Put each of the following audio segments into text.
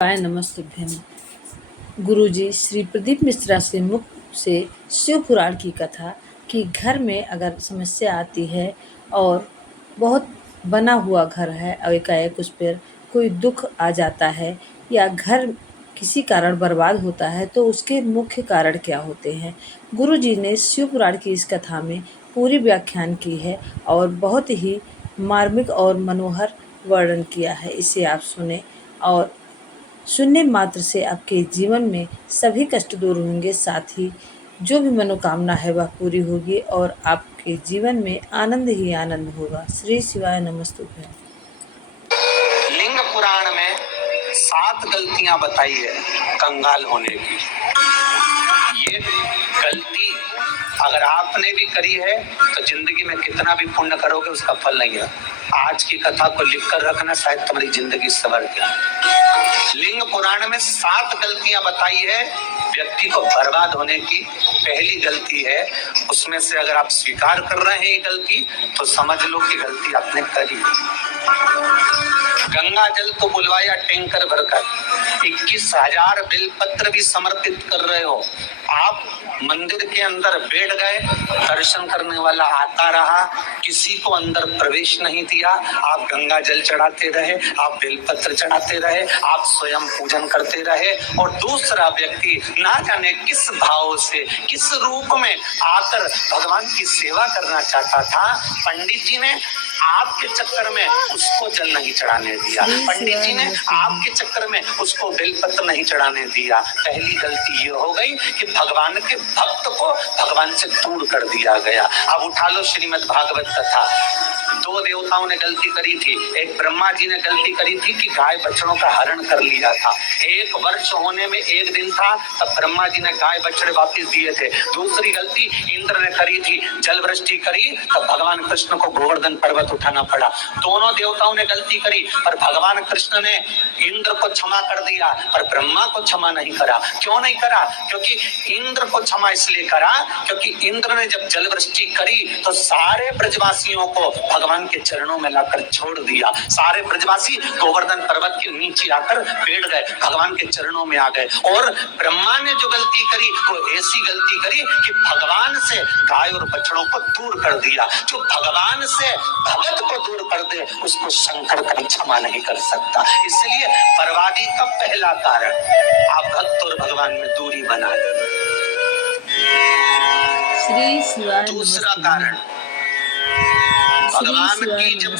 हाय नमस्तुभ्यं। गुरुजी श्री प्रदीप मिश्रा से मुख से शिव पुराण की कथा कि घर में अगर समस्या आती है और बहुत बना हुआ घर है और एकाएक उस पर कोई दुख आ जाता है या घर किसी कारण बर्बाद होता है तो उसके मुख्य कारण क्या होते हैं। गुरुजी ने शिव पुराण की इस कथा में पूरी व्याख्यान की है और बहुत ही मार्मिक और मनोहर वर्णन किया है। इसे आप सुने और सुनने मात्र से आपके जीवन में सभी कष्ट दूर होंगे, साथ ही जो भी मनोकामना है वह पूरी होगी और आपके जीवन में आनंद ही आनंद होगा। श्री शिवाय नमस्तुभ्यं। लिंग पुराण में 7 गलतियां बताई है कंगाल होने की। ये गलती अगर आपने भी करी है तो जिंदगी में कितना भी पुण्य करोगे उसका फल नहीं है। आज की कथा को लिखकर रखना, शायद तुम्हारी जिंदगी संवर जाए। लिंग पुराण में 7 गलतियां बताई है व्यक्ति को बर्बाद होने की। पहली गलती है, उसमें से अगर आप स्वीकार कर रहे हैं ये गलती तो समझ लो कि गलती आपने करी। गंगा जल तो बुलवाया टैंकर भरकर, 21,000 बेलपत्र भी समर्पित कर रहे हो। आप मंदिर के अंदर बैठ गए, दर्शन करने वाला आता रहा, किसी को अंदर प्रवेश नहीं दिया। आप गंगा जल चढ़ाते रहे, आप बेलपत्र चढ़ाते रहे, आप स्वयं पूजन करते रहे और दूसरा व्यक्ति ना जाने किस भाव से, किस रूप में आकर भगवान की सेवा करना चाहता था। पंडित जी ने आपके चक्कर में उसको जल नहीं चढ़ाने दिया, पंडित जी ने आपके चक्कर में उसको बेलपत्र नहीं चढ़ाने दिया। पहली गलती ये हो गई कि भगवान के भक्त को भगवान से दूर कर दिया गया। अब उठा लो श्रीमद् भागवत कथा। 2 देवताओं ने गलती करी थी। एक ब्रह्मा जी ने गलती करी थी कि गाय बछड़ों का हरण कर लिया था। 1 वर्ष होने में 1 दिन था तब ब्रह्मा जी ने गाय बछड़े वापस दिए थे। दूसरी गलती इंद्र ने करी थी, जल वृष्टि करी तब भगवान कृष्ण को गोवर्धन पर्वत उठाना पड़ा। दोनों देवताओं ने गलती करी पर भगवान कृष्ण ने इंद्र को क्षमा कर दिया पर ब्रह्मा को क्षमा नहीं करा। क्यों नहीं करा? क्योंकि इंद्र को क्षमा इसलिए करा क्योंकि इंद्र ने जब जल वृष्टि करी तो सारे ब्रजवासियों को भगवान के चरणों में लाकर छोड़ दिया। सारे ब्रजवासी गोवर्धन पर्वत के नीचे आकर बैठ गए, भगवान के चरणों में आ गए। और ब्रह्मा ने जो गलती करी वो ऐसी गलती करी कि भगवान से गाय और बछड़ों को दूर कर दिया। जो भगवान से भगत को दूर कर दे उसको शंकर कभी क्षमा नहीं कर सकता। इसलिए बर्बादी का पहला कारण आप भक्त और भगवान में दूरी बना ले। श्री शिवाय दूसरा कारण, भगवान की जब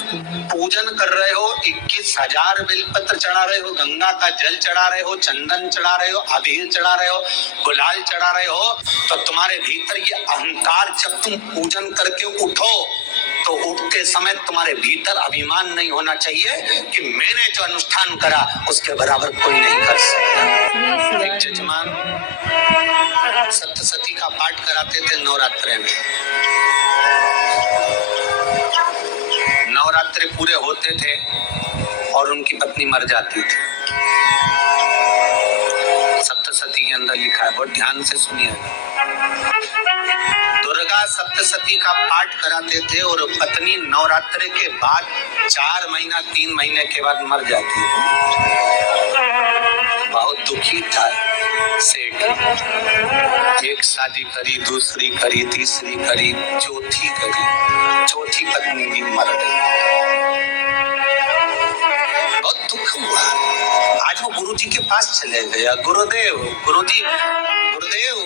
पूजन कर रहे हो, 21,000 बेलपत्र चढ़ा रहे हो, गंगा का जल चढ़ा रहे हो, चंदन चढ़ा रहे हो, अबीर चढ़ा रहे हो, गुलाल चढ़ा रहे हो, तो तुम्हारे भीतर ये अहंकार, जब तुम पूजन करके उठो तो उठते समय तुम्हारे भीतर अभिमान नहीं होना चाहिए कि मैंने जो अनुष्ठान करा उसके बराबर कोई नहीं कर सकता। एक जजमान सप्तशती का पाठ कराते थे नवरात्रे में। नवरात्रे पूरे होते थे और उनकी पत्नी मर जाती थी। सप्तशती के अंदर लिखा है, बहुत ध्यान से सुनिए। दुर्गा सप्तशती का पाठ कराते थे और पत्नी नवरात्रे के बाद 4 महीना 3 महीने के बाद मर जाती थी। बहुत दुखी था सेठ। एक शादी करी, दूसरी करी, तीसरी करी, चौथी करी, चौथी पत्नी भी मर गई। बहुत दुख हुआ। आज वो गुरुजी के पास चले गया, गुरुदेव, गुरुजी, गुरुदेव,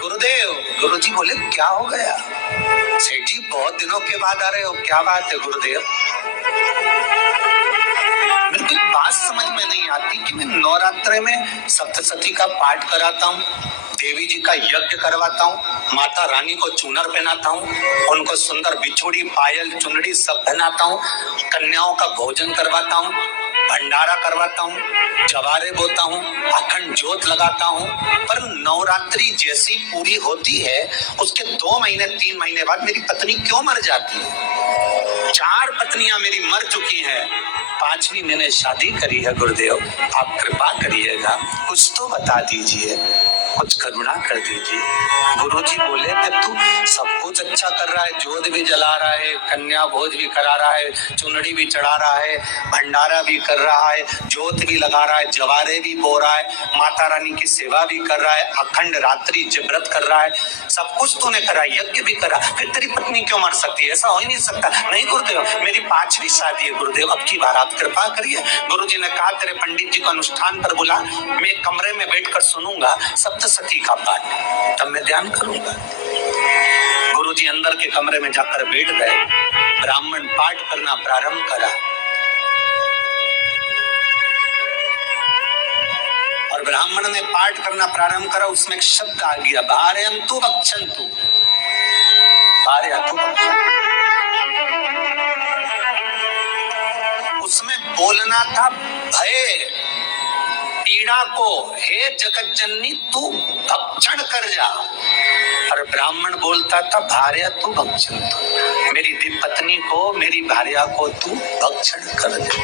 गुरुदेव। गुरुजी बोले क्या हो गया? सेठ जी बहुत दिनों के बाद आ रहे हो, क्या बात है गुरुदेव? मेरे को बात समझ में नहीं आती कि मैं नवरात्रे में सप्तशती का पाठ कराता हूँ, देवी जी का यज्ञ करवाता हूँ, माता रानी को चूनर पहनाता हूँ, उनको सुंदर बिछोड़ी, पायल, चुनरी सब पहनाता हूँ, कन्याओं का भोजन करवाता हूँ, भंडारा करवाता हूँ, जवारे बोता हूँ, अखंड ज्योत लगाता हूँ, पर नवरात्रि जैसी पूरी होती है उसके 2 महीने 3 महीने बाद मेरी पत्नी क्यों मर जाती है? 4 पत्नियां मेरी मर चुकी हैं, 5वीं मैंने शादी करी है। गुरुदेव आप कृपा करिएगा, कुछ तो बता दीजिए। कुछ करुणा कर दीजिए। गुरुजी बोले कि तू सब कुछ अच्छा कर रहा है, जोत भी जला रहा है, कन्या भोज भी करा रहा है, चुनरी भी चढ़ा रहा है, भंडारा भी कर रहा है, जोत भी लगा रहा है, जवारे भी बो रहा है, माता रानी की सेवा भी कर रहा है, अखंड रात्रि व्रत कर रहा है, सब कुछ तूने करा, यज्ञ भी करा, फिर तेरी पत्नी क्यों मर सकती है? ऐसा हो ही नहीं सकता। नहीं गुरुदेव, मेरी 5वीं शादी है गुरुदेव, अब की बार आप कृपा करिए। गुरुजी ने कहा तेरे पंडित जी को अनुष्ठान पर बुला, मैं एक कमरे में बैठकर सुनूंगा सप्तशती का पाठ, तब मैं ध्यान करूंगा। गुरुजी अंदर के कमरे में जाकर बैठ गए, ब्राह्मण पाठ करना प्रारंभ करा और ब्राह्मण ने पाठ करना प्रारंभ करा। उसमें एक शब्द आ गया, भार्यन्तु वक्षन्तु, भार्यन्तु वक्षन्तु। उसमें बोलना था भय पीड़ा को, हे जगत जननी तू भक्षण कर जा, और ब्राह्मण बोलता था भार्या तू भक्षण, मेरी पत्नी को, मेरी भार्या को तू भक्षण कर दे।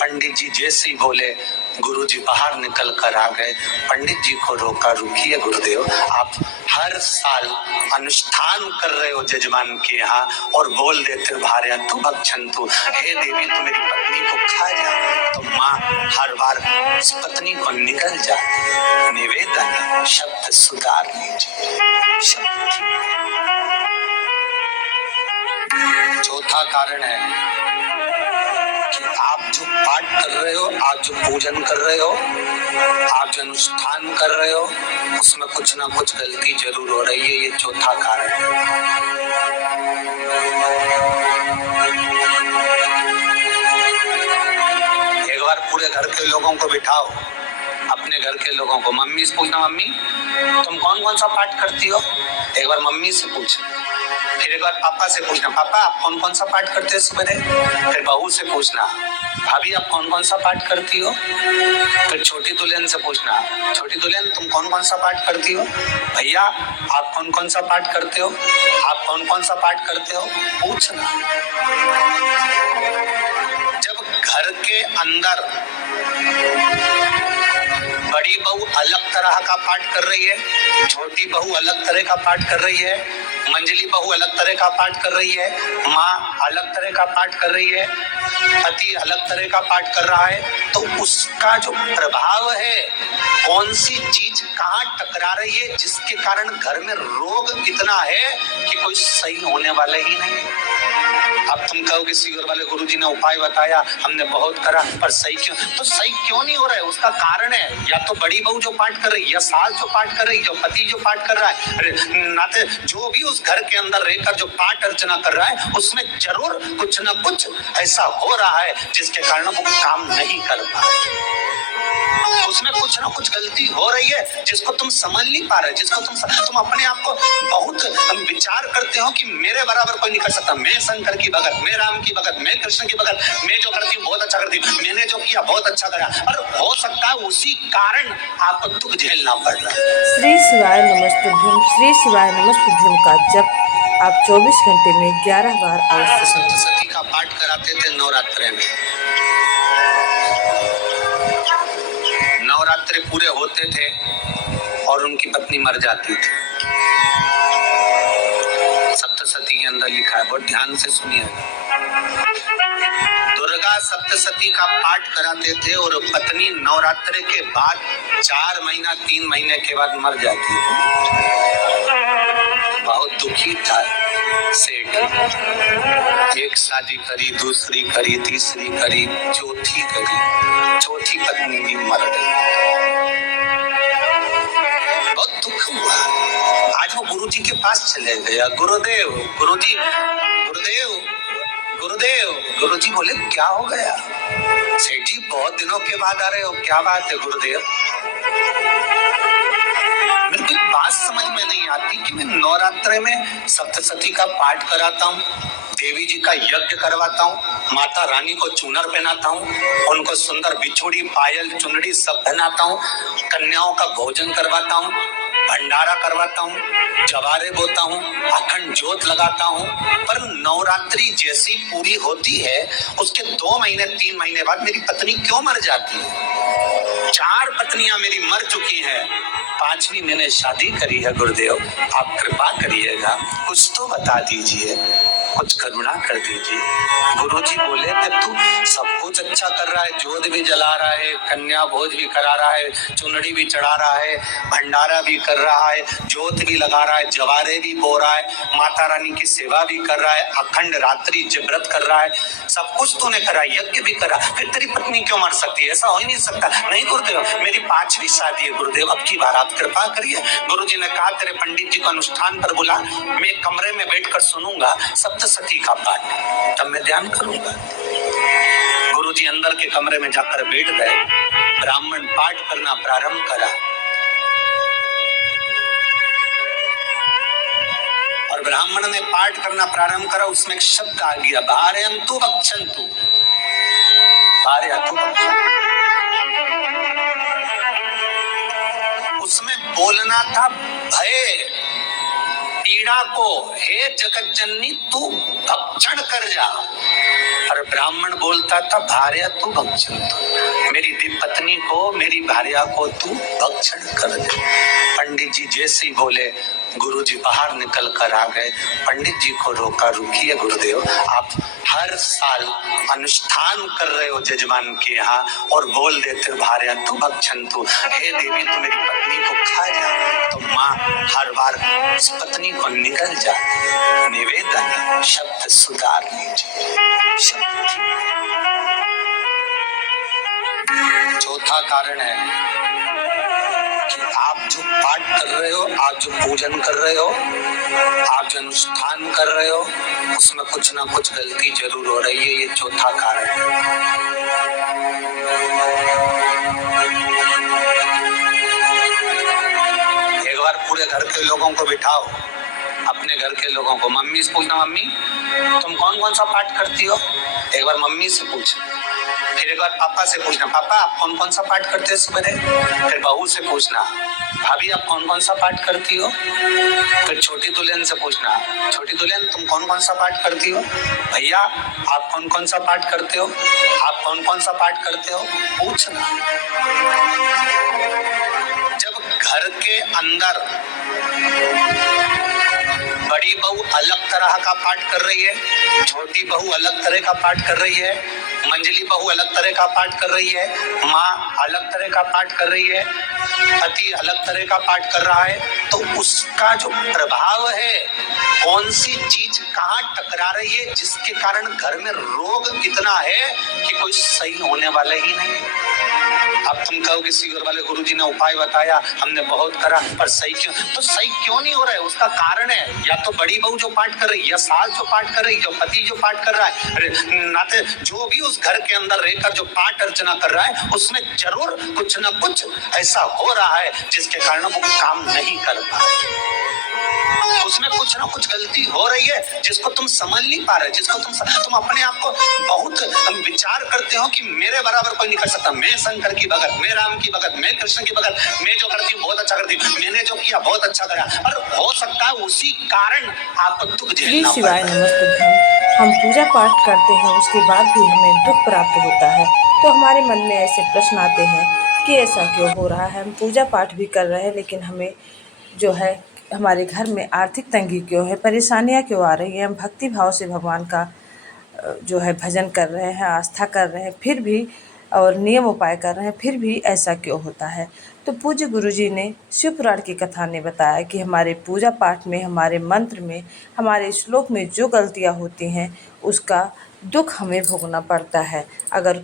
पंडित जी जैसे ही बोले, गुरुजी बाहर निकल कर आ गए। पंडित जी को रोका, रुकिए गुरुदेव, आप हर साल अनुष्ठान कर रहे हो जजमान के यहाँ और बोल देते हो भार्या तू भक्षण तू, हे देवी तू मेरी पत्नी को खा जा, तो माँ हर बार उस पत्नी को निगल जा। निवेदन, शब्द सुधार लीजिए, शब्द। चौथा कारण है कि आप जो पाठ कर रहे हो, आप जो पूजन कर रहे हो, आप जो अनुष्ठान कर रहे हो, उसमें कुछ ना कुछ गलती जरूर हो रही है। ये चौथा कारण है। एक बार पूरे घर के लोगों को बिठाओ, अपने घर के लोगों को, मम्मी से पूछना, मम्मी तुम कौन कौन सा पाठ करती हो? एक बार मम्मी से पूछ, फिर एक बार पापा से पूछना, पापा आप कौन कौन सा पाठ करते हो सुबह? फिर बहू से पूछना, भाभी आप कौन कौन सा पाठ करती हो? फिर छोटी दुल्हन से पूछना, छोटी दुल्हन तुम कौन कौन सा पाठ करती हो? भैया आप कौन कौन सा पाठ करते हो? आप कौन कौन सा पाठ करते हो? पूछना। जब घर के अंदर बड़ी बहू अलग तरह का पाठ कर रही है, छोटी बहू अलग तरह का पाठ कर रही है, मंजली बहू अलग तरह का पाठ कर रही है, माँ अलग तरह का पाठ कर रही है, पति अलग तरह का पाठ कर रहा है, तो उसका जो प्रभाव है, कौन सी चीज कहाँ टकरा रही है, जिसके कारण घर में रोग इतना है कि कोई सही होने वाला ही नहीं। अब तुम कहोगे सीवर वाले गुरुजी ने उपाय बताया, हमने बहुत करा, पर सही क्यों? तो सही क्यों नहीं हो रहा है? उसका कारण है या तो बड़ी बहू जो पाठ कर रही है, या सास जो पाठ कर रही है, जो पति जो पाठ कर रहा है, नाते जो भी उस घर के अंदर रहकर जो पाठ अर्चना कर रहा है, उसमें जरूर कुछ न कुछ ऐसा हो रहा है जिसके कारण वो काम नहीं कर पा रहे। उसमें कुछ ना कुछ गलती हो रही है जिसको तुम समझ नहीं पा रहे, जिसको तुम अपने आप को बहुत विचार करते हो कि मेरे बराबर कोई नहीं कर सकता, मैं शंकर की भगत, मैं राम की भगत, मैं कृष्ण की भगत, मैं जो करती हूँ बहुत अच्छा करती हूँ, मैंने जो किया बहुत अच्छा करा, और हो सकता है उसी कारण आपको दुख झेलना पड़ रहा है। श्री शिवाय नमस्तुभ्यम, श्री शिवाय नमस्तुभ्यम का जप आप 24 घंटे में 11 बार अवश्य करें। सप्तशती का पाठ कराते थे नवरात्रे में। नवरात्रे पूरे होते थे और उनकी पत्नी मर जाती थी। सप्तशती के अंदर लिखा है, बहुत ध्यान से सुनिए। दुर्गा सप्तशती का पाठ कराते थे और पत्नी नवरात्रे के बाद 4 महीना 3 महीने के बाद मर जाती थी। बहुत दुखी था सेठ। एक शादी करी, दूसरी करी, तीसरी करी, चौथी करी, चौथी पत्नी भी मर गई। बहुत दुख हुआ। आज वो गुरुजी के पास चले गया, गुरुदेव, गुरुजी, गुरुदेव, गुरुदेव। गुरुजी बोले क्या हो गया? सेठ जी बहुत दिनों के बाद आ रहे हो, क्या बात है गुरुदेव? मेरे को बात समझ में नहीं आती कि मैं नवरात्रे में सप्तशती का पाठ कराता हूँ, देवी जी का यज्ञ करवाता हूँ, माता रानी को चूनर पहनाता हूँ, उनको सुंदर बिछुड़ी, पायल, चुनरी सब पहनाता हूँ, कन्याओं का भोजन करवाता हूँ, भंडारा करवाता हूँ, जवारे बोता हूँ, अखंड जोत लगाता हूँ, पर नवरात्रि जैसी पूरी होती है उसके 2 महीने 3 महीने बाद मेरी पत्नी क्यों मर जाती है? 4 पत्नियां मेरी मर चुकी हैं, 5वीं मैंने शादी करी है गुरुदेव, आप कृपा करिएगा, कुछ तो बता दीजिए, कुछ करुणा कर दीजिए। गुरुजी बोले कि तू सब कुछ अच्छा कर रहा है, जोत भी जला रहा है, कन्या भोज भी करा रहा है, चुनरी भी चढ़ा रहा है, भंडारा भी कर रहा है, जोत भी लगा रहा है, जवारे भी बो रहा है, माता रानी की सेवा भी कर रहा है, अखंड रात्रि व्रत कर रहा है, सब कुछ तूने करा, यज्ञ भी करा, फिर तेरी पत्नी क्यों मर सकती है? ऐसा हो ही नहीं सकता। नहीं गुरुदेव, मेरी 5वीं शादी है गुरुदेव, अब की बार आप कृपा करिए। गुरुजी ने कहा तेरे पंडित जी को अनुष्ठान पर बुला, मैं कमरे में बैठकर सुनूंगा सप्तशती का पाठ, तब मैं ध्यान करूंगा। गुरुजी अंदर के कमरे में जाकर बैठ गए, ब्राह्मण पाठ करना प्रारंभ करा और ब्राह्मण ने पाठ करना प्रारंभ करा, उसमें एक शब्द आ गया, भार्यन्तु भक्षन्तु, भार्यन्तु भक्षन्तु। उसमें बोलना था भय पीड़ा को, हे जगत जननी तू भक्षण कर जा, और ब्राह्मण बोलता था भार्या तू भक्षण, तू मेरी पत्नी को, मेरी भार्या को तू भक्षण कर दे। पंडित जी जैसे ही बोले, गुरुजी बाहर निकल कर आ गए, पंडित जी को रोका, रुकिए गुरुदेव, आप हर साल अनुष्ठान कर रहे हो जजमान के यहाँ और बोल देते भार्या तू भक्षण तू, हे देवी तू मेरी पत्नी को खा जा, तो माँ हर बार उस पत्नी को निकल जा, निवेदन शब्द सुधार लीजिए, शब्द। चौथा कारण है कि आप जो पाठ कर रहे हो, आप जो पूजन कर रहे हो, आप जो अनुष्ठान कर रहे हो, उसमें कुछ ना कुछ गलती जरूर हो रही है, ये चौथा कारण है। एक बार पूरे घर के लोगों को बिठाओ, अपने घर के लोगों को, मम्मी से पूछना, मम्मी तुम कौन कौन सा पाठ करती हो? एक बार मम्मी से पूछ, फिर एक बार पापा से पूछना, पापा आप कौन कौन सा पाठ करते हैं सुबह? फिर बहू से पूछना, भाभी आप कौन कौन सा पाठ करती हो? फिर छोटी दुल्हन से पूछना, छोटी दुल्हन तुम कौन कौन सा पाठ करती हो? भैया आप कौन कौन सा पाठ करते हो? आप कौन कौन सा पाठ करते हो? पूछना। जब घर के अंदर बड़ी बहू अलग तरह का पाठ कर रही है, छोटी बहू अलग तरह का पाठ कर रही है, मंजली बहू अलग तरह का पाठ कर रही है, माँ अलग तरह का पाठ कर रही है, पति अलग तरह का पाठ कर रहा है, तो उसका जो प्रभाव है, कौन सी चीज कहाँ टकरा रही है, जिसके कारण घर में रोग इतना है कि कोई सही होने वाला ही नहीं। अब तुम कहोगे सीवर वाले गुरुजी ने उपाय बताया, हमने बहुत करा, पर सही क्यों? तो सही क्यों नहीं हो रहा है? उसका कारण है या तो बड़ी बहू जो पाठ कर रही है, या सास जो पाठ कर रही है, जो पति जो पाठ कर रहा है, नाते जो भी उस घर के अंदर रहकर जो पाठ अर्चना कर रहा है, उसमें जरूर कुछ न कुछ ऐसा हो रहा है जिसके कारण वो काम नहीं कर पा रहे, उसमें कुछ ना कुछ गलती हो रही है जिसको तुम समझ नहीं पा रहे, जिसको तुम अपने आप को बहुत विचार करते हो कि मेरे बराबर कोई नहीं कर सकता, मैं शंकर की भगत, मैं राम की भगत, मैं कृष्ण की भगत, मैं जो करती हूँ बहुत अच्छा करती हूँ, मैंने जो किया बहुत अच्छा करा, और हो सकता है उसी कारण आपको दुख झेलना श्री शिवाय नमस्तुभ्यं। हम पूजा पाठ करते हैं, उसके बाद भी हमें दुख प्राप्त होता है, तो हमारे मन में ऐसे प्रश्न आते हैं कि ऐसा क्यों हो रहा है? हम पूजा पाठ भी कर रहे हैं, लेकिन हमें जो है हमारे घर में आर्थिक तंगी क्यों है, परेशानियां क्यों आ रही हैं? हम भक्ति भाव से भगवान का जो है भजन कर रहे हैं, आस्था कर रहे हैं, फिर भी और नियम उपाय कर रहे हैं, फिर भी ऐसा क्यों होता है? तो पूज्य गुरुजी ने शिव पुराण की कथा ने बताया कि हमारे पूजा पाठ में, हमारे मंत्र में, हमारे श्लोक में जो गलतियाँ होती हैं, उसका दुख हमें भोगना पड़ता है। अगर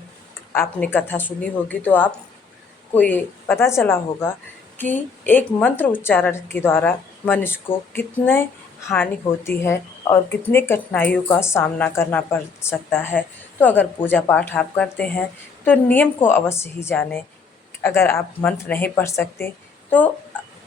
आपने कथा सुनी होगी तो आपको ये पता चला होगा कि एक मंत्र उच्चारण के द्वारा मनुष्य को कितने हानि होती है और कितने कठिनाइयों का सामना करना पड़ सकता है। तो अगर पूजा पाठ आप करते हैं तो नियम को अवश्य ही जानें। अगर आप मंत्र नहीं पढ़ सकते तो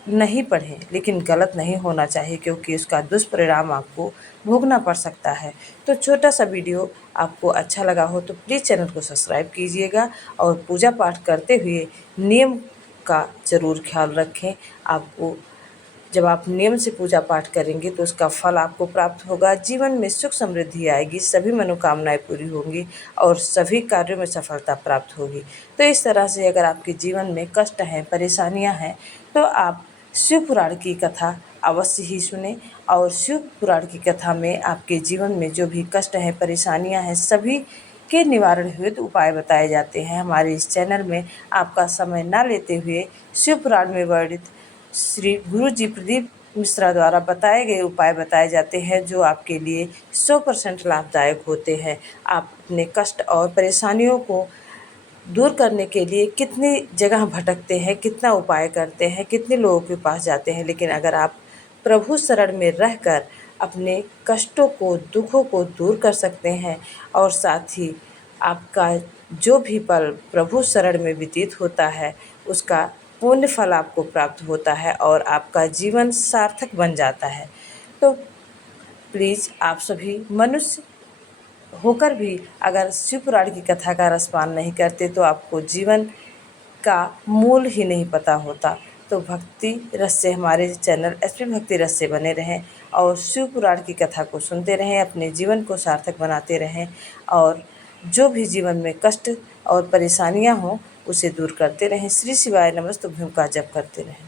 नहीं पढ़ें, लेकिन गलत नहीं होना चाहिए, क्योंकि उसका दुष्परिणाम आपको भोगना पड़ सकता है। तो छोटा सा वीडियो आपको अच्छा लगा हो तो प्लीज़ चैनल को सब्सक्राइब कीजिएगा और पूजा पाठ करते हुए नियम का ज़रूर ख्याल रखें। आपको जब आप नियम से पूजा पाठ करेंगे तो उसका फल आपको प्राप्त होगा। जीवन में सुख समृद्धि आएगी, सभी मनोकामनाएं पूरी होंगी और सभी कार्यों में सफलता प्राप्त होगी। तो इस तरह से अगर आपके जीवन में कष्ट हैं, परेशानियां हैं, तो आप शिव पुराण की कथा अवश्य ही सुने। और शिव पुराण की कथा में आपके जीवन में जो भी कष्ट हैं, परेशानियां हैं, सभी के निवारण हेतु उपाय बताए जाते हैं। हमारे इस चैनल में आपका समय ना लेते हुए शिव पुराण में वर्णित श्री गुरु जी प्रदीप मिश्रा द्वारा बताए गए उपाय बताए जाते हैं, जो आपके लिए 100% लाभदायक होते हैं। आप अपने कष्ट और परेशानियों को दूर करने के लिए कितनी जगह भटकते हैं, कितना उपाय करते हैं, कितने लोगों के पास जाते हैं, लेकिन अगर आप प्रभु शरण में रहकर अपने कष्टों को, दुखों को दूर कर सकते हैं और साथ ही आपका जो भी पल प्रभु शरण में व्यतीत होता है उसका पुण्य फल आपको प्राप्त होता है और आपका जीवन सार्थक बन जाता है। तो प्लीज़ आप सभी मनुष्य होकर भी अगर शिव पुराण की कथा का रसपान नहीं करते तो आपको जीवन का मूल ही नहीं पता होता। तो भक्ति रस से हमारे चैनल एसपी भक्ति रस से बने रहें और शिव पुराण की कथा को सुनते रहें, अपने जीवन को सार्थक बनाते रहें और जो भी जीवन में कष्ट और परेशानियां हों उसे दूर करते रहें। श्री शिवाय नमस्तुभ्यं का जप करते रहें।